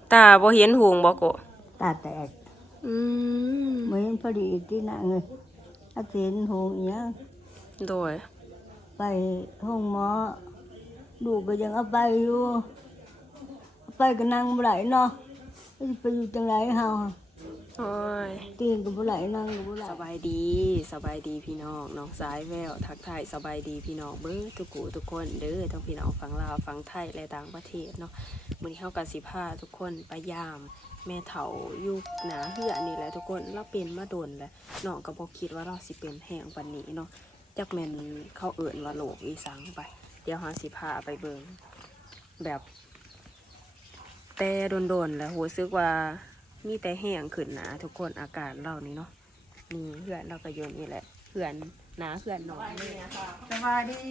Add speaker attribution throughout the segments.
Speaker 1: ตาบ่เห็นหุงบ่โก
Speaker 2: ตาแตกเหมือนพอดีที่หนังเลยถ้าเห็นหงเนี้ย
Speaker 1: โดย
Speaker 2: ไปห้องหมอดูก็ยังเอาไปอยู่ไปก็นั่งบ่ไหลเนาะไปอยู่จังไรเฮา
Speaker 1: โอ้ย
Speaker 2: ตีนก็บ่ไหลนั่งก็บ่ไหล
Speaker 1: สบายดีพี่น้องน้องสายแววทักทายสบายดีพี่น้องเบิ้ทุกคนเด้อทั้งพี่น้องฝั่งลาวฝั่งไทยและต่างประเทศเนาะมื้อนี้เฮาก็สิพาทุกคนไปยามแม่เฒ่าอยู่หน้าเฮือนนี่แหละทุกคนเราเป็นมาโดนแล้วน้องก็บ่คิดว่าเราสิเป็นแห้งปานนี้เนาะจักแม่นเขาเอิ้นว่าโรคอีสังไปเดี๋ยวเฮาสิพาไปเบิ่งแบบแต่โดนแล้วรู้สึกว่ามีแต่แห้งขึ้นนะทุกคนอาการเรานี่เนาะนี่เพื่อนเราก็โยนนี่แหละเพื่อนน้าเพื่อนหน่อย
Speaker 2: สบายดี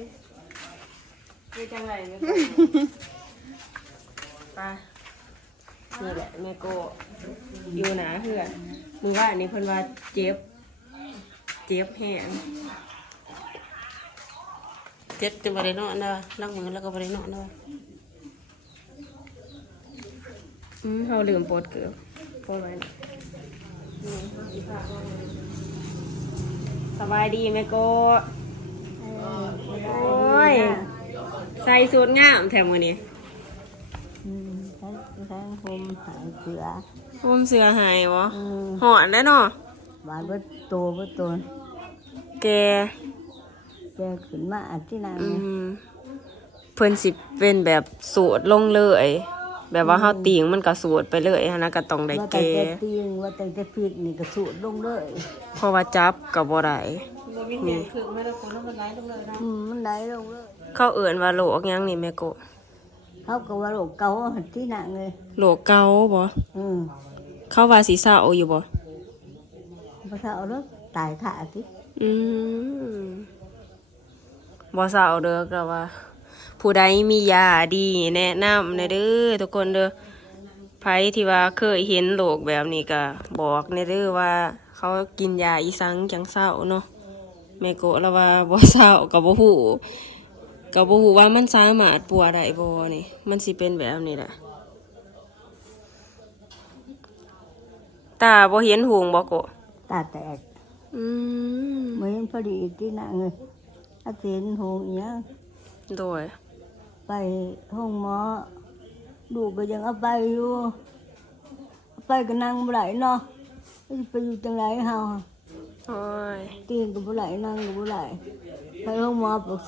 Speaker 1: เป็นจังไรแม่โกไปนี่แหละแม่โกอยู่หนาเพื่อนมือว่านี่เพิ่นว่าเจ็บแห้งเจ็บจนบ่ได้นอนเด้อล้างมือแล้วก็บ่ได้นอนเด้อเขาลืมปลดเกลือปลดไว้นะสบายดีไหมโกโอ้ยใส่สูทงามแถมวันนี้
Speaker 2: ทั้งผมหายเสือ
Speaker 1: ผมเสือหายวะหอนได้เนาะ
Speaker 2: บาดบ่โต
Speaker 1: แก
Speaker 2: ขึ้นมาที่นาง
Speaker 1: เพิ่นสิเป็นแบบสูตรลงเลยแบบว่าเฮาติงมันก็สูดไปเลยฮะนะก็ต้องได้แก่
Speaker 2: ว่าแต่ติงว่าแต่พริกนี่ก็สูดลงเลย
Speaker 1: เพราะว่าจับก็บ่ได้
Speaker 2: นี่คือไม่ได้คนมันไหลลงเลยนะมันไหลลงเลย
Speaker 1: เขาเอิ้นว่าโรคหยังนี่แม่โก
Speaker 2: เขาก็ว่าโรคเกาต์ที่หนักเลย
Speaker 1: โรคเกาต์บ่เขาว่าสิเศร้าอยู่บ่
Speaker 2: บ่เศร้าเด้อตายขาสิ
Speaker 1: บ่เศร้าเด้อก็ว่าผู้ใดมียาดีแนะนำในเด้อทุกคนเด้อไผที่ว่าเคยเห็นโรคแบบนี้ก็บอกในเด้อว่าเขากินยาอีสังจังเศร้าเนาะแม่โกะแล้วว่าบ่เศร้าก็บ่ฮู้ว่ามันสามารถปัวได้บ่นี่มันสิเป็นแบบนี้แหละตาบ่เห็นหุงบ่โกะ
Speaker 2: ตาแตกเหมือนพอดีที่หนังเลยถ้าเห็นหงเนี้ย
Speaker 1: โดย
Speaker 2: ไปห้องหมอดูก็ยังเอาไปอยู่ไปก็นั่งบ่ไหลเนาะไปอยู่จังไรเฮา
Speaker 1: โอ้ย
Speaker 2: ตีนก็บ่ไหลนั่งก็บ่ไหลไปห้องหมอปกเส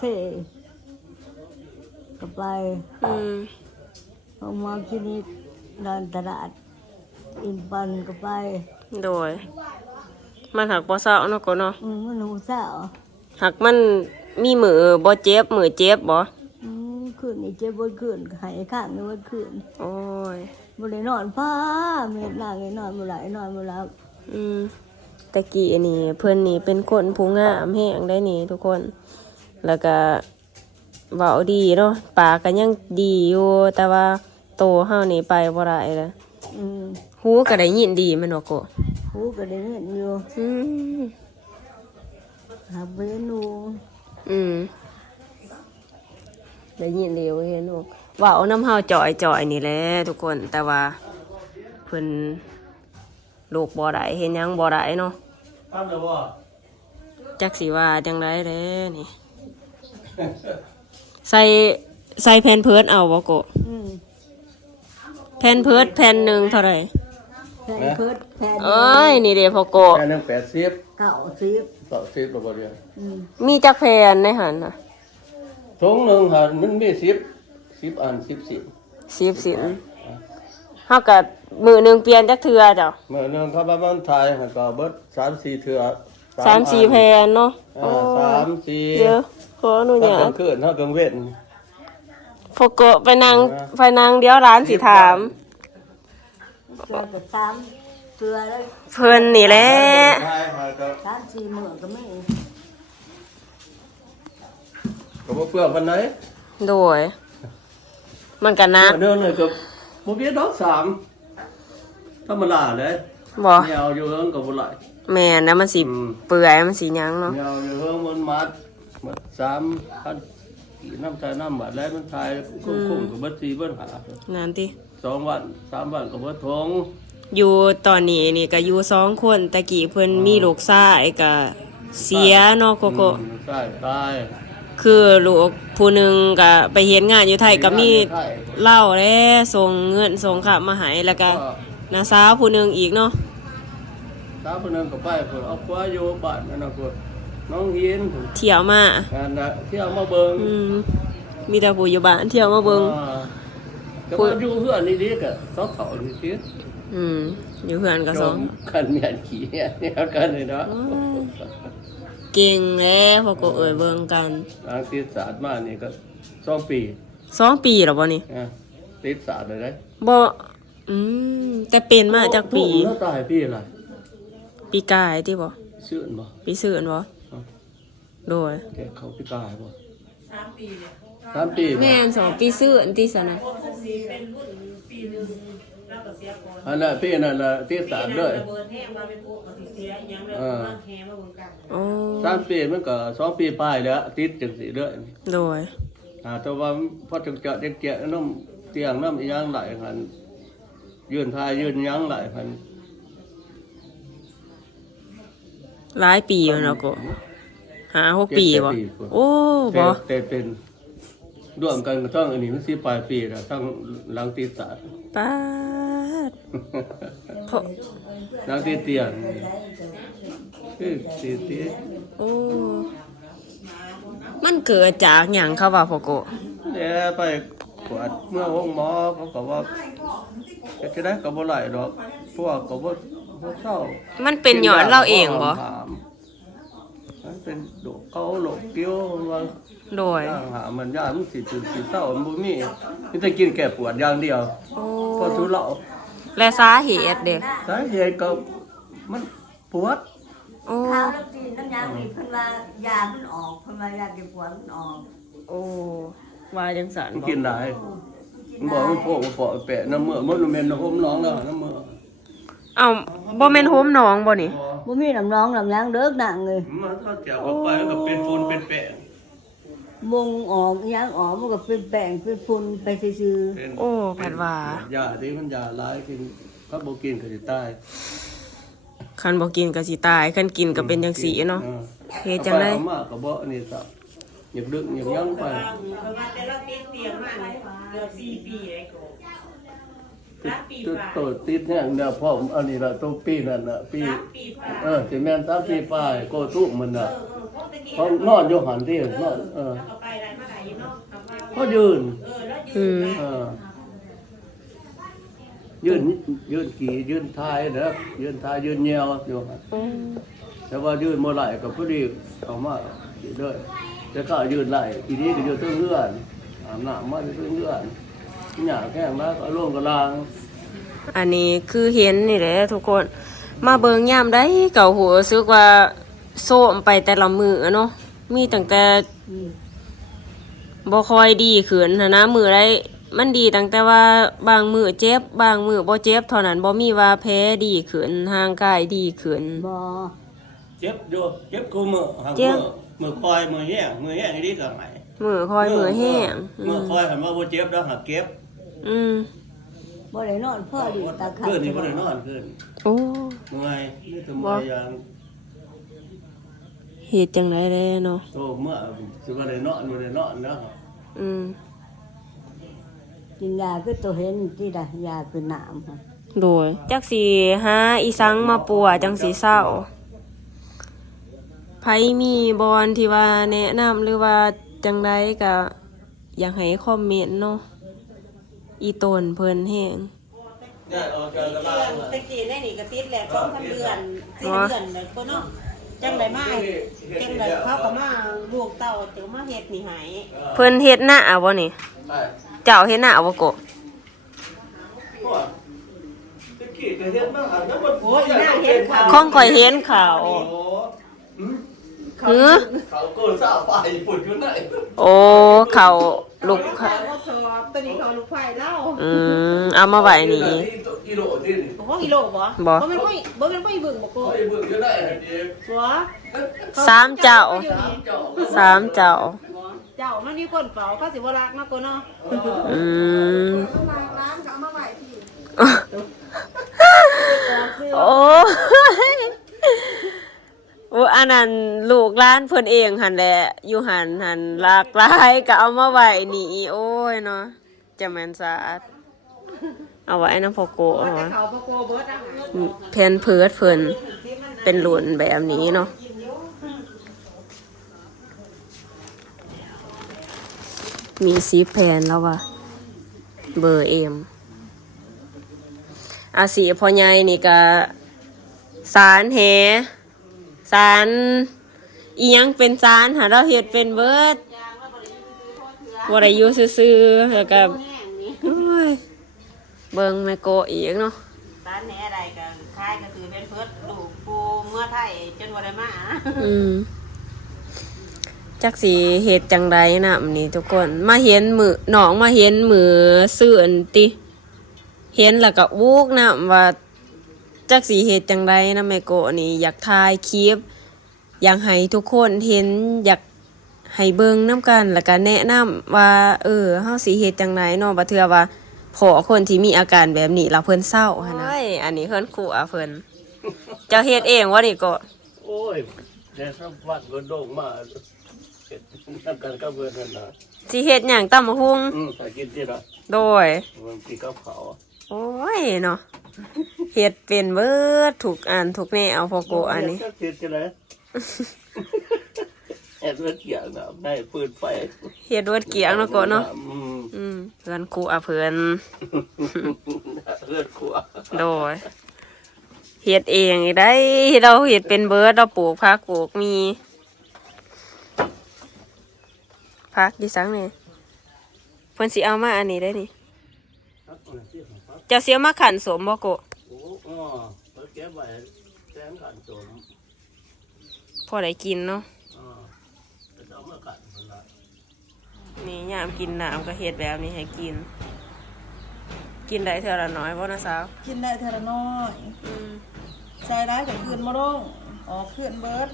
Speaker 2: ก็ไปห้องหมอคลินิกนอนตลาดอินปันก็ไป
Speaker 1: โดยมันหักบ่เศร้าเนาะก็เนาะ
Speaker 2: มันหูเศร้า
Speaker 1: หักมันมีมือบ่เจ็บมือเจ็บบ่
Speaker 2: คืนนี้เจ็บบ่คืนหายข้างนี่บ่คืน
Speaker 1: โอ้ย
Speaker 2: บ่ได้นอนผ้าเม็ดหน้าไงนอนบ่ไหลนอนบ่หลับ
Speaker 1: ตะกี้นี่เพิ่นนี่เป็นคนผู้งามแฮงได้นี่ทุกคนแล้วก็เว้าดีเนาะปากก็ยังดีอยู่แต่ว่าโตเฮานี่ไปบ่ได้แล้วหูก็ได้ยินดีแม่นบ่โก
Speaker 2: หูก็ได้ยินอยู่หาเบิ่งหนู
Speaker 1: ได้ยินเดียวเห็นลูกว่าเอาน้ำเฮาจ่อยนี่แหละทุกคนแต่ว่าเพิ่นลูกบ่ได้เห็นยังบ่ได้เนาะจักสิว่าจังได๋แล้นี่ใส่แผ่นเพิร์ดเอาบ่โกแผ่นเพิร์ดแผ่นนึงเท่าไหร่
Speaker 2: แผ่นเพิร์ดแผ่น
Speaker 1: เอ้ยนี่เด้พ่อโก
Speaker 3: แผ่นนึง80
Speaker 2: 90
Speaker 3: บ่บ่เรีย
Speaker 1: มีจักแผ่นในหั่นน่ะ
Speaker 3: ถุงหนึ่งค่ะมันมี10อัน10สิ
Speaker 1: เฮาก็มื้อนึงเปลี่ยนจักเทื่อจ้ะ
Speaker 3: มื้อนึงเขาประมาณทายก็เบิด3-4เทื่อ
Speaker 1: 3-4แผ่นเนาะ
Speaker 3: 3-4
Speaker 1: เดี๋ยวขออนุญาต
Speaker 3: คืนเฮากังเว้น
Speaker 1: พอโกไปนั่งเดี๋ยวร้านสิถาม
Speaker 2: เทื่อก็3เทื่อเลย
Speaker 1: เพิ่นนี่แหละ
Speaker 2: 3-4มื้อก็มี
Speaker 3: ก็บ่เพื่อปานใด
Speaker 1: โดยมันก็นัก
Speaker 3: เดินเลยก็บ่มีดอก3ธรรมดาเลย
Speaker 1: บ่
Speaker 3: แนวอยู่เฮิงก็บ่ไหล
Speaker 1: แม่นนะมันสิเปื่อยมันสิหยังเนาะ
Speaker 3: แนวอยู่เฮิงมันมัด3,000น้ำใจน้ำบาดแล้วมันทายคุ้มๆก็เบิด4เบิด5
Speaker 1: นั่นติ
Speaker 3: 2 2 วัน 3 วันก็บ่ทง
Speaker 1: อยู่ตอนนี้นี่ก็อยู่2คนตะกี้เพิ่นมีลูกชายก็เสียเนาะโกโก้
Speaker 3: ใช่ตาย
Speaker 1: คือลูกผู้หนึงก็ไปเฮ็ดงานอยู่ไทยก็มีเหล้าแลส่งเงินส่งค่ามาให้แล้วก็น้าสาวผู้หนึงอีกเนาะ
Speaker 3: สาวคนนึงก็ไปเพิ่นเอาคว้าอยู่บ้านนั่นน่ะเพิ่นน้องหิน
Speaker 1: เที่ยวมา
Speaker 3: นั่นน่ะเที่ยวมาเบิ่ง
Speaker 1: มีแต่ผู้อยู่บ้านเที่ยวมาเบิ่ง
Speaker 3: ก็ว่าอยู่เฮือนนี่ดีก็ซอกเขานี่สิ
Speaker 1: อยู่เพื่อนก็สอง
Speaker 3: กันเมียนขี้เนี่ยกันเลยเนาะ
Speaker 1: เก่งแล้วพอก็เอ่ยเบิ่งกัน
Speaker 3: ทางติดศาสตร์มานี่ก็2 ปี
Speaker 1: 2 ปีแล้วบ่นี่
Speaker 3: ติดศาสตร์เลยได้
Speaker 1: บ่แต่เป็นมาจากปี
Speaker 3: แล้วตายปีอะไร
Speaker 1: ปีกายที่บ่
Speaker 3: ชื่นบ่
Speaker 1: ปีซื่นบ่โดย
Speaker 3: แกเขาปีกายบ่3 ปีเนี่ย3 ปีบ่
Speaker 1: แม่น2ปีซื่นที่ซะนะ
Speaker 3: อันนั้นปีนั้นน่ะติดศาสตร์เลย
Speaker 1: โอ้
Speaker 3: 3 ปีมันก็2 ปีปลายแล้วติดจังซี่เด้อ
Speaker 1: โดย
Speaker 3: แต่ว่าพอจังเจาะเจ๊ะน้ำเตียงน้ำอีหยังหลายหันยืนทายยืนหยังหลายหัน
Speaker 1: หลายปีแล้วเนาะก็5-6 ปีบ่โอ้บ่
Speaker 3: แต่เป็นร่วมกันก็ต้องอันนี้มันสิปลายปีแล้วทั้งหลังติดศาสตร์
Speaker 1: ปาดเพราะ
Speaker 3: หลังติดเตียงคือติด
Speaker 1: โอ้มันเกิดจากหยังเขาว่าพ่อโก
Speaker 3: แล้วไปกวดเมื่อห้องหมอเขาก็ว่าจะได้ก็บ่ไหลดอกพวกก็บ่เศร้า
Speaker 1: มันเป็นหยอดเราเองบ่
Speaker 3: มันเป็นโรคเกาโรคเกี้ยวว่า
Speaker 1: โดย
Speaker 3: หามันยากมันสิจุดสิเศร้ามันบ่มีมีแต่กินแก้ปวดอย่างเดียว
Speaker 1: โอ้
Speaker 3: พอสูเหล้า
Speaker 1: และสาเหตุเด้
Speaker 3: สาเหตุก็มันปวด
Speaker 1: โอ้
Speaker 2: ข้าวแล้วกินน้ำยาบีบเพิ่นว่ายามันออกเพิ่นว่ายาเก็บปวดมันออก
Speaker 1: โอ้ว่าจังซั่น
Speaker 3: มัน
Speaker 1: บ่
Speaker 3: กินได้มันบอกมันโผล่ปอแปะน้ำเมื่อมันเมนน้ำน้องแล้วน้ำเมื่อ
Speaker 1: เอ้าบ่แม่นโฮมน้องบ่นี่
Speaker 2: บ่มีน้ำน้องน้ำยางเด้อหนังเลย
Speaker 3: มันถ้าเจียวก็ไปมันก็เป็นฝุ่นเป็นแปะ
Speaker 2: มงออกยางออกมันก็เป็นแป้งเป็นฝุ่นไปซื่อ
Speaker 3: เป็น
Speaker 1: โอ้แม่นว่า
Speaker 3: ยาที่มันยาร้ายกินเขาบ่กินก็สิตาย
Speaker 1: คันบ่กินก็สิตายคันกินก็เป็นจังซี่เนาะเฮ็ดจังได๋
Speaker 3: เอามาก็บ่อันนี้ซะหยิบดึกหยิบยั้งไป
Speaker 4: แต่เราติดเตียงมาเนี่ยเกือบ4 ปีเลยกู3 ปีฝ่า
Speaker 3: ตัวติดเนี่ยเนี่ยพ่อผมอันนี้ละตัวปีนั่นน่ะปี
Speaker 4: 3 ปีฝ่า
Speaker 3: สิแม่น3 ปีปลายโกตุ้มมันน่ะ
Speaker 4: พวกตะกี้
Speaker 3: เขานอนอยู่หันที่นอน
Speaker 4: แล้วก็ไปได้มาได้อยู่เนาะ
Speaker 3: เขายืน
Speaker 4: แล้วยืน
Speaker 3: ยืนขี่ยืนท้ายนะยืนท้ายยืนเงียวอยู่หั่นแต่ว่ายืนบ่ไหลก็พอดีเอามาเด้อแต่ก็ยืนไหลทีนี้ก็อยู่เทึงเรือนอาบน้ำมาอยู่เทึงเรือนหญ้าแข้งแล้วก็ลงกระลาง
Speaker 1: อันนี้คือเห็นนี่แหละทุกคนมาเบิ่งยามใดก็หูรู้สึกว่าโซมไปแต่ละมื้อเนาะมีตั้งแต่บ่ค่อยดีขึ้นหั้นนะมื้อใดมันดีตั้งแต่ว่าบางมื้อเจ็บบางมื้อบ่เจ็บเท่านั้นบ่มีว่าแพ้ดีขึ้นร่างกายดีขึ้น
Speaker 2: ๆบ่
Speaker 3: เจ็บอยู่เจ็บกูมือหาง
Speaker 1: เจ็บ
Speaker 3: มือคอยมือแห้งนี่ก็ไหม
Speaker 1: มื้อคอยมื้อแห้ง
Speaker 3: มือคอยหันว่าบ่เจ็บแล้วหักเก็บ
Speaker 1: อืม
Speaker 2: บ่ได้นอนพ่อดีตาขาด
Speaker 3: ขึ้นนี่บ่ได้นอนขึ้น
Speaker 1: โอ้
Speaker 3: เมื่อยนี่ตัวเมื่อยอย่าง
Speaker 1: เฮ็ดจังได๋แลเนาะ
Speaker 3: โตเมื่อสิบ่ได้นอนบ่ได้นอนแล้ว
Speaker 1: อืม
Speaker 2: กินยาคือตัวเห็นที่ใดยาคือน้ำค่ะ
Speaker 1: โดยจักสิหาอีสังมาปัวจังสิเศร้าไผมีบอนที่ว่าแนะนำหรือว่าจังไดก็อยากให้คอมเมนต์เนาะอีตนเพิ่นแฮง
Speaker 3: เนี่ยออกจากกระลา
Speaker 4: ตะกี้ได้นี่ก็ติดแหละ2-3 เดือน4 เดือนเลยก็เนาะจังได๋มาจังได๋เขาก็มาลูกเต้าจังมาเฮ็ดนี่ให้
Speaker 1: เพิ่นเฮ็ดหน้าบ่นี่
Speaker 3: ไป
Speaker 1: เจ้าเฮ็ดหน้าบ่โกะ
Speaker 3: ตะกี้ก็เฮ็ดมาหันแล้วบ่
Speaker 4: โอ้ยหน้าเฮ็ดเขา
Speaker 1: ของข่อยเห็นข่าว
Speaker 3: โอ้
Speaker 1: หือ
Speaker 3: เขาโกนซ่าไปฝุ่นอยู่ไหน
Speaker 1: โอ้เขาลูก
Speaker 4: เขาสอบตัวนี้เขาลูกไฟเล่า
Speaker 1: เอามาไว้นี่
Speaker 3: กิโลที่นี่
Speaker 4: บ่ว่ากิโลบ่
Speaker 1: บ่
Speaker 4: บ่แม่นบ่เบิ่งบ่โก
Speaker 3: เฮ้ยเบิ่งอยู่ไหนเด้
Speaker 4: สัว
Speaker 1: สามเจ้า
Speaker 3: เจ้า
Speaker 1: สามเจ้า
Speaker 4: เจ้ามันมีคนเฝ้าเขาสิบ่รักเนาะโกเนาะ
Speaker 1: อืม
Speaker 4: ร้านเขาเอามาไว้ที่
Speaker 1: โอ้ยโอ้อันนั้นลูกร้านเพิ่นเองหันแหละอยู่หันหลากหลายก็เอามาไว้นี่โอ้ยเนาะจะแม่นสะอาดเอาไว้นำพ่อโกเอา
Speaker 4: แต่
Speaker 1: ไว้
Speaker 4: เขาบ่โกเบิดอาหาร
Speaker 1: แผ่นเพิดเพิ่นเป็นหลุนแบบนี้เนาะมี10แผ่นแล้วว่ะเบอร์เอ็มอาสีพ่อใหญ่นี่ก็สารแหสารอีหยังเป็นสารหาเราเฮ็ดเป็นเบิดบ่ได้อยู่ซื่อๆแล้วก็โอ้ยเบิ่งแม่โกอีกเนาะ
Speaker 4: ร้านแหน่ใดก็คายก็คือเป็นเพิดลูกปูเมื่อไทยจนบ่ได้มานะ
Speaker 1: จักสีเฮ็ดจังไดน่ะมื้อนี้ทุกคนมาเห็นมือน้องมาเห็นมือซื่ออันติเห็นแล้วก็วูกนะว่าจักสีเฮ็ดจังไดนะแม่โกนี่อยากถ่ายคลิปอยากให้ทุกคนเห็นอยากให้เบิ่งนํกันแล้วก็แนะนำว่าเฮาสิเฮ็ดจังไดเนาะบ่เทื่อว่าพอคนที่มีอาการแบบนี้แล้วเพิ่นเศร้าหั่นนะอันนี้เพิ่นครูเพิ่นเจ้าเฮ็ดเองบ่นี่ก็
Speaker 3: โอ้ยเดี๋ยวสักวันก็โด่งมานั่งกันก็เบื่อนั่นนะ
Speaker 1: สิเฮ็ดหยังตำบักหุ่ง
Speaker 3: ใส่กินที่ละ
Speaker 1: โดย
Speaker 3: มันกินกับเขา
Speaker 1: โอ้ยเนาะเฮ็ดเป็นเบิดถูกอันถูกแนวพอโกอันนี้
Speaker 3: เฮ็ดจะไหนแอบเลือดเกี่ยงนะได้ปืนไฟ
Speaker 1: เฮ็ดเบิดเกียงเนาะโกเนาะเพื่อนครูเพิ่น
Speaker 3: เลือดขัว
Speaker 1: โดยเฮ็ดเองได้เราเฮ็ดเป็นเบิดเราปลูกผักปลูกมีผักดิสังนี่เพิ่นสิเอามาอันนี้ได้นี่เจะเสียมาขันสมบ่โก
Speaker 3: โอ้เก็บไว้แจ้งขันสม
Speaker 1: พอได้กินเนาะ
Speaker 3: จะเอามาขันคนละ
Speaker 1: นี่ยามกินน้ำก็เฮ็ดแบบนี้ให้กิน กินได้เท่าละน้อยบ่นะสาว
Speaker 2: กินได้เท่าน้อยใจร้ายกับคืนมาลงออกคืนเบิด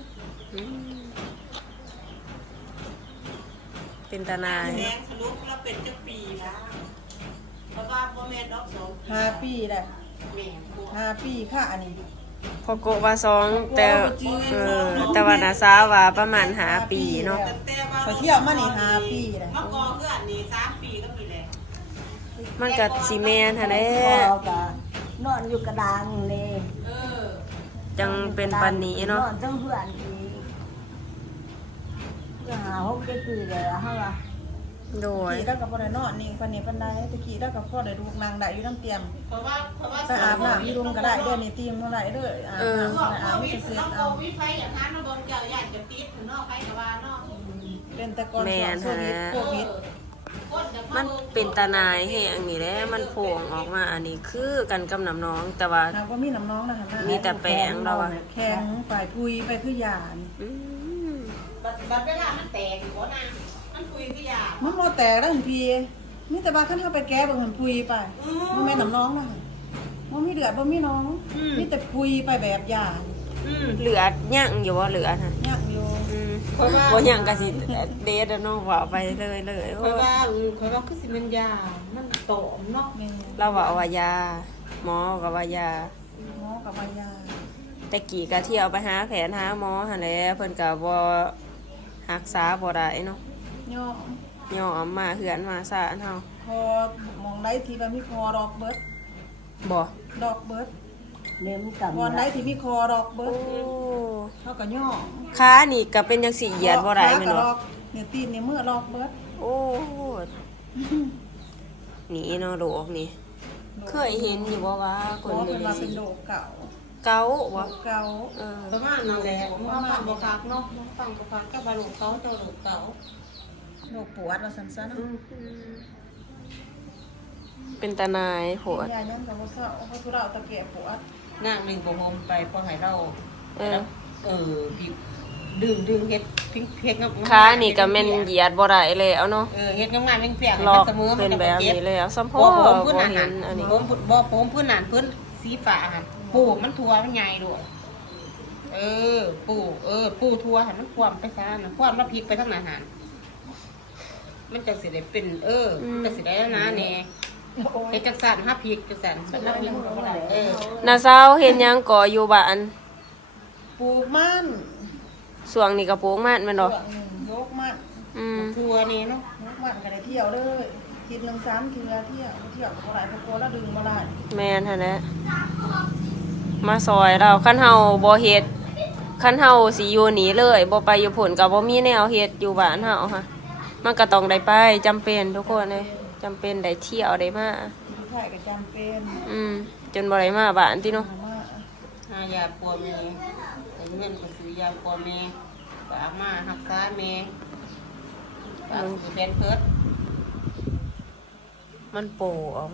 Speaker 1: เป็นตาหนาย
Speaker 4: แดงสรุปแล้วเป็นจักปีนะเพราะว่าบ่แม่นดอกสอง
Speaker 2: 5 ปีแหละ
Speaker 4: แม่นบ่
Speaker 2: 5 ปีค่ะอันนี้
Speaker 1: พอโกะว่าแต่ว่านาซาวว่าประมาณ5 ปีเนาะ
Speaker 4: แต่ว่า
Speaker 2: ไปเที่ยวมานี่5 ปีแหละ
Speaker 4: เมื่อก่อนเพื่อนนี่3 ปีก็มีแหละ
Speaker 1: มันก็สิแม่นหั่นแหละ
Speaker 2: พ่อก็นอนอยู่กระดังเลย
Speaker 1: จังเป็นปานนี้เนาะ
Speaker 2: นอนจังเพื่อนอีกก็หา6 7 ปีแล้วเฮาว่า
Speaker 1: โดย
Speaker 2: ขี่แล้วก็บ่ได้นอนนี่ปานนี้ปานใดตะกี้แล้วก็พอได้ลูกนางได้อยู่น้ำเตรียม
Speaker 4: เพราะว่า
Speaker 2: ไปอาบน้ำมีลุงก็ได้เด้อนี่ตีมเท่าไหร่เด้ออาบน้ำไปอาบมีแต่เสียเอา
Speaker 4: วิไฟอย่างนั้นเบิ่งเจ้าย่านจะติดเนาะไปก็ว่าเนาะ
Speaker 2: เป็นแต่ก่อน
Speaker 1: แม่น
Speaker 2: โควิด
Speaker 1: ฮะ
Speaker 2: โควิด
Speaker 1: มันเป็นตาหนายแฮงนี่แหละมันโผงออกมาอันนี้คือกันกับน้ำน้องแต่ว่า
Speaker 2: นางก็มีน้ำน้องนะฮะ
Speaker 1: มีแต่แป้งเราอะ
Speaker 2: แข็งไปพุยไปคือยาน
Speaker 1: อืม
Speaker 4: บัดเวลามันแตกอยู่บ่นะมันคุยคือยา
Speaker 2: มันบ่แตกแล้วหั่นพี่มีแต่ว่าคันเฮาไปแก้บ่หั่นพุยไปมันแม่นน้ำน้องนะหั่นบ่มีเดือดบ่มีน้องมีแต่พุยไปแบบยาน
Speaker 1: เหลือดย่างอยู่บ่เหลือดฮะ
Speaker 2: ยักอยู่
Speaker 1: บ่ย่างก็สิเดดเนาะว่าไปเลย
Speaker 4: เพราะว่าคือสิมันยามันโตมเนาะ
Speaker 2: แม่
Speaker 1: เราว่าเอาว่ายาหมอก็ว่ายา
Speaker 2: หมอกับยา
Speaker 1: แต่กี่ก็เที่ยวไปหาแผนหาหมอหั่นแหละเพิ่นก็บ่รักษาบ่ได้เนาะ
Speaker 2: ย่อย
Speaker 1: อมมาเหือนมาซ่านเฮา
Speaker 2: คอมองได้ที่ว่ามีคอดอกเบิด
Speaker 1: บ่
Speaker 2: ดอกเบิดเลี้ยงกับวันได้ที่มีคอดอกเบิดเฮาก็ย่อ
Speaker 1: ขานี่ก็เป็นจังสี่เหยียดบ่ได้แม่น
Speaker 2: ขาก็ด
Speaker 1: บ่
Speaker 2: อกเนี่ยตีนเนี่ยมือดอกเบิด
Speaker 1: โอ้นี่เนาะโรคนี่ เคยเห็นอยู่บ่ว่าค
Speaker 2: คน
Speaker 1: น
Speaker 2: เป็น
Speaker 1: นี้
Speaker 2: มาเป็นโดกเก่า
Speaker 1: เกาบ่
Speaker 2: เก่า
Speaker 4: ประมาณนั่นแหละมาฟังบ่คักเนาะมาฟังบ่คักก็บ่รู้เขาเจ้าลูกเก่า
Speaker 2: โดกปวดว่าสั้นๆ
Speaker 1: เป็นตาหนายโหด
Speaker 2: ยาย่อมกับว่าเศร้าเพราะทุเราตะเกียบปวด
Speaker 4: นางนึงบ่โฮมไปพอให้เรา
Speaker 1: เออ
Speaker 4: พี่ดึงเฮ็ดพิงเฮ็ดงาม
Speaker 1: ขานี่ก็แม่นเหยียดบ่ได้แล้วเนาะ
Speaker 4: เฮ็ดงามๆเปียก
Speaker 1: ลอก
Speaker 4: เสมอ
Speaker 1: เป็นแบบนี้แล้วซ้ำพ่อ
Speaker 4: บ่ผมพื้น
Speaker 1: บ่
Speaker 4: อาหา
Speaker 1: เห็
Speaker 4: ร
Speaker 1: นอันนี้
Speaker 4: ผมพื้นอาหารพื้นสีฟ้าอาหารปูมันทั่วมันใหญ่ด้วยปูทั่วหันมันความไปซะนะความแล้วพลิกไปทางอาหารมันจังสิได้เป็นจังสิได้แล้วนะแน่เฮ็ดจังซั่นหาพริกจังซั่นบัดนับพริกก็บ่ได้
Speaker 1: น้าสาวเฮ็ดหยังก่ออยู่บ้าน
Speaker 5: ปลูกมัน
Speaker 1: ช่วงนี้ก็ปลูกมันแม่นบ่
Speaker 5: ยกมัน
Speaker 4: ทัวนี่เนาะ
Speaker 5: ยกมันก็ได้เที่ยวเลยคิดหนึ่ง3 เทื่อเที่ยวก็บ่ได้เพราะกลัวแล้วดึงบ่ได้
Speaker 1: แม่นหั่นแหละมาซอยเราคันเฮาบ่เฮ็ดคันเฮาสิอยู่หนีเลยบ่ไปอยู่พุ่นก็บ่มีแนวเฮ็ดอยู่บ้านเฮาค่ะมันก็ต้องได้ไปจำเป็นทุกคนเลยจำเป็นได้เที่ยวได้มา
Speaker 5: ที่ไทยก็จำเป็น
Speaker 1: จนบ่ได้มาบ้านติเนาะ
Speaker 5: มา
Speaker 4: หายาปัวแม่ได้เงินก็ซื้อยาปัวแม่ฝากมารักษาแม่ฝากซื้อแบนเพิด
Speaker 1: มันโปออกมา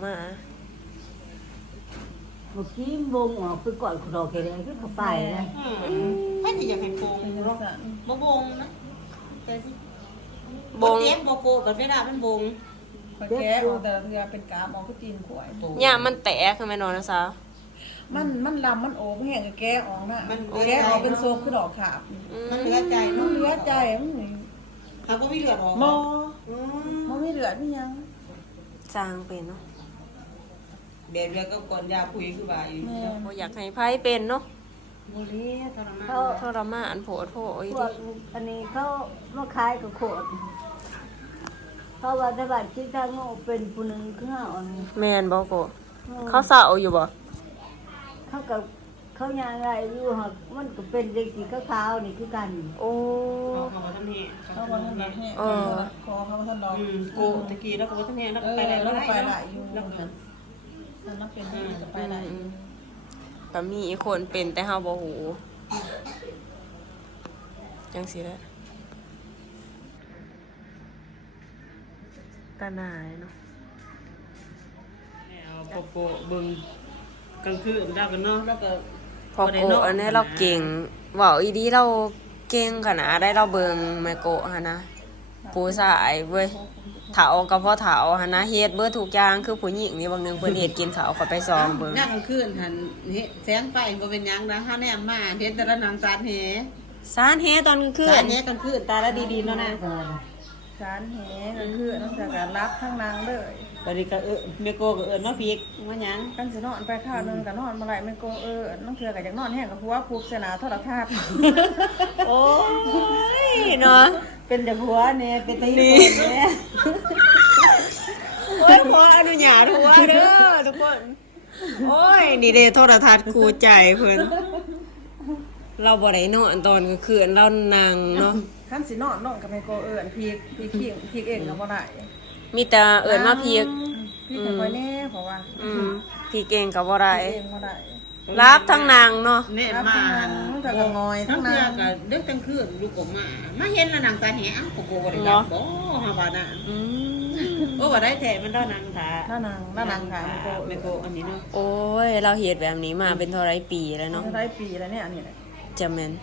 Speaker 2: เมื่อกี้วงออกไปก่อนขอแค่ไหนคือเขาไปนะ
Speaker 4: ให้ที่อยากให้โกง
Speaker 5: เป็นจังซั่น
Speaker 4: บ่บงนะแต่สิ
Speaker 1: บง
Speaker 4: เจ็บบ่โกกันเวลามันบง
Speaker 5: ข้อยแก้ออกแต่ละเทื่อเป็นกาบออกก็จีนข่อย
Speaker 1: เนี่ยมันแตกคือแม่นอนนะสาว
Speaker 5: มันลำมันโอบแห้งก็แก้ออกนะแก้ออกเป็นโซกคือดอกขาบ
Speaker 4: มันเหลือใจ
Speaker 5: มั
Speaker 4: เนาะ
Speaker 5: นเหลือใจมัน
Speaker 4: หากบ่มีเลือดออก
Speaker 5: มอ
Speaker 4: อืม
Speaker 5: มันไม่เหลือนี่ยัง
Speaker 1: สร้างเป็นเนาะ
Speaker 4: เดี๋ยวเรือก็ก่อนยาคุยคือว่าอยู่
Speaker 5: แม่
Speaker 1: บ่อยากให้ไผเป็นเนาะ
Speaker 4: บ่เลี้ยทรมาน
Speaker 1: ทรมานโผดโผอี
Speaker 2: พวกอันนี้เขามาขายกับโขดเขาว่าแต่บัดคิดทางโง่เป็นผู้หนึงคือเฮาอันนี้
Speaker 1: แม่นบ่โกเขาเศร้าอยู่บ่
Speaker 2: เขากับเขายางไรอยู่หักมันก็เป็นเด็กสีขาวๆนี่คือกัน
Speaker 1: โอ้
Speaker 4: เขาบ่ทันแห้
Speaker 5: เขาว่าท่านแห้งคอเขาว่าท่านดอก
Speaker 4: โกตะกี้แล้วก็บ่ทันแห้แล้วก็ไป
Speaker 5: แล้วก็ไป
Speaker 4: ได้
Speaker 5: หลายอยู่แล้วก็มันนับเป็นที่จะไปหลาย
Speaker 1: ก็มีอีกคนเป็นแต่เฮาบ่ฮู้จังซี่แหละตาหนายเนาะ
Speaker 4: แล้วโกเบิ่งกลางคืนได้กันเนาะแล้วก็
Speaker 1: พอโกะอันนี้เราเก่งเว้าอีดีเราเก่งขนาดได้เราเบิ่งแม่โกะหั่นนะผู้ชายเว้ยเฒ่าก็พอเฒ่าหั่นนะเฮ็ดเบิดทุกอย่างคือผู้หญิงนี่บางนึงเพิ่นเฮ็ดกินข้าวเขาไปซองเบิ่ง
Speaker 4: ยามกลางคืนหันเฮ็ดแสงไฟบ่เป็นหยังนะถ้าแนมมาเฮ็ดแต่ละนางจานแห
Speaker 1: สารเฮตอนกลางคื
Speaker 4: จาน นแหกลางคืนตาละดีๆเนาะนะ
Speaker 5: สารแหก็คือตั้งแต่การรับทั้งนางเลย
Speaker 4: บัดนี้ก็แม่โกก็เอิ้นมาพีกว่าหยัง
Speaker 5: กันสินอนไปข้าวนึงก็นอนมาไหลไม่โกน้องเถื่อก็อยากนอนแห้งกับหัวผูกเสนาโทรทัศน์
Speaker 1: โอ้ยเนาะ
Speaker 5: เป็นแต่หัวเนี่ยเป็นตีเนี่ย
Speaker 1: โอ้ยขออนุญาตหัวเด้อทุกคน โอ้ยนี่เด้โทรทัศน์คู่ใจเพิ่นเราบ่ได้นอนตอนกลางคืนเรานั่งเนาะ
Speaker 5: ขั้นสินอนนอนกับไม่โกพีกเองก็บ่ได้
Speaker 1: มีแต่เอิ้นมาพีก
Speaker 5: พี่แต่คอยแน่เพราะว่า
Speaker 1: พีกเองก็บ่ได้
Speaker 5: เองบ่ได้
Speaker 1: รับทั้งนางเนาะ
Speaker 4: แน่มาหัน
Speaker 5: แต่ก็งอยทั้
Speaker 4: ทั้
Speaker 5: ง
Speaker 4: ง
Speaker 5: นา
Speaker 4: เทื่อง ก็ดึกกลางคืนอยู่กับมาเห็นแล้วนางจานแหอ้าวโกบ่ได้รับบ่ฮาบาน่ะ
Speaker 1: อืม
Speaker 4: โอ้บ่ได้แท้มันได้นางถา
Speaker 5: หน้านางค่ะไม่โก
Speaker 4: แม่โกอันนี้เนาะ
Speaker 1: โอ้ยเราเฮ็ดแบบนี้มาเป็นเท่าไรปีแล้วเนาะ
Speaker 5: ได้ปีแล้วเนี่ยอันนี้แหละ
Speaker 1: จะแม่น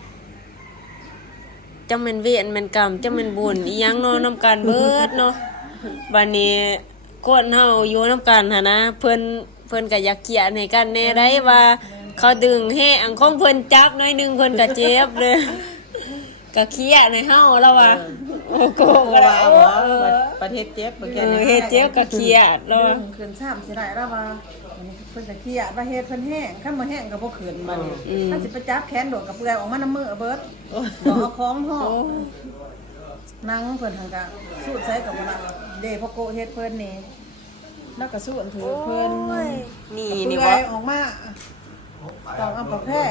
Speaker 1: เวรแม่นกรรมจะแม่นบุญอีหยังเนาะนำกันเบิดเนาะบัดนี้คนเฮาอยู่นำกันหั่นนะเพิ่นก็อยากเกลียดให้กันแน่ได้ว่า เขาดึงแห้งของเพิ่นจับหน่อยหนึงเพิ่นก็เจ็บเลยก็เครียดให้เฮาแล้วว่าโอ้โกบ่ได้
Speaker 4: ประเทศเจ็บบ่แก่
Speaker 1: เฮ็ดเจ็บก็เครียดแล้ว
Speaker 5: คืน3สิได้แล้วว่าเพิ่นจะเครียดว่าเฮ็ดเพิ่นแห้งคันบ่แห้งก็บ่คืนบัดนี้ถ้าสิไปจับแขนโดดกับเปลือยออกมาน้ำมือเบิดเอาของห่อนั่งเพิ่นทางกะสูดใส่กับบ่ล่ะเด้พ่อโกเฮ็ดเพิ่นนี่แล้วก็สูดถือเพิ่น
Speaker 1: นี่
Speaker 5: เป
Speaker 1: นี่
Speaker 5: ลื
Speaker 1: บ่
Speaker 5: อยออกมาต้องเอาผ้าแพร่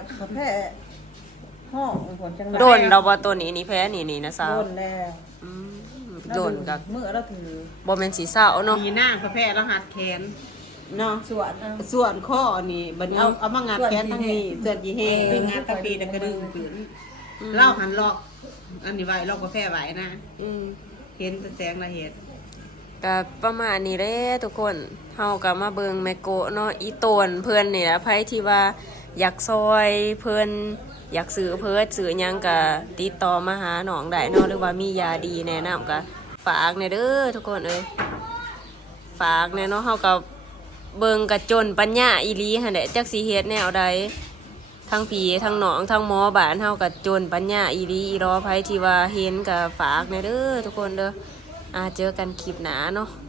Speaker 5: ห่อผลจังได๋
Speaker 1: โดนเราบ่ตัวนี้นี่แพ้นี่นะสาว
Speaker 5: โดนแล้ว
Speaker 1: อืมโดนก็
Speaker 5: มือเราถือ
Speaker 1: บ่แม่นสิเศร้าเนาะ
Speaker 4: มีหน้าพระแพทย์รหัสแขนเนาะ
Speaker 5: ส่วน
Speaker 4: ส่วนข้อนี่บัดนี้เอามางัดแขนทั้งนี้ส่วนยีเฮเป็นงานตะปีแล้วก็ดึงขึ้นเล่าหันลอกอันนี้ไว้ลอกกาแฟไว้นะ
Speaker 1: อืม
Speaker 4: เห็นแสงละเห็ด
Speaker 1: ก็ประมาณนี้แหละทุกคนเฮาก็มาเบิ่งแมโกะเนาะอีโตนเพิ่นนี่ล่ะไผที่ว่าอยากซอยเพิ่นอยากซื้อเพิ่นซื้อหยังก็ติดต่อมาหาน้องได้เนาะหรือว่ามียาดีแนะนำก็ฝากแน่เด้อทุกคนเอ้ยฝากแน่เนาะเฮาก็เบิ่งกระจนปัญญาอีหลีหั่นแหละจักสิเฮ็ดแนวใดทั้งผีทั้งน้องทั้งหมอบ้านเฮาก็จนปัญญาอีหลีอีรอไผที่ว่าเห็นก็ฝากแน่เด้อทุกคนเด้อเจอกันคลิปหน้าเนาะ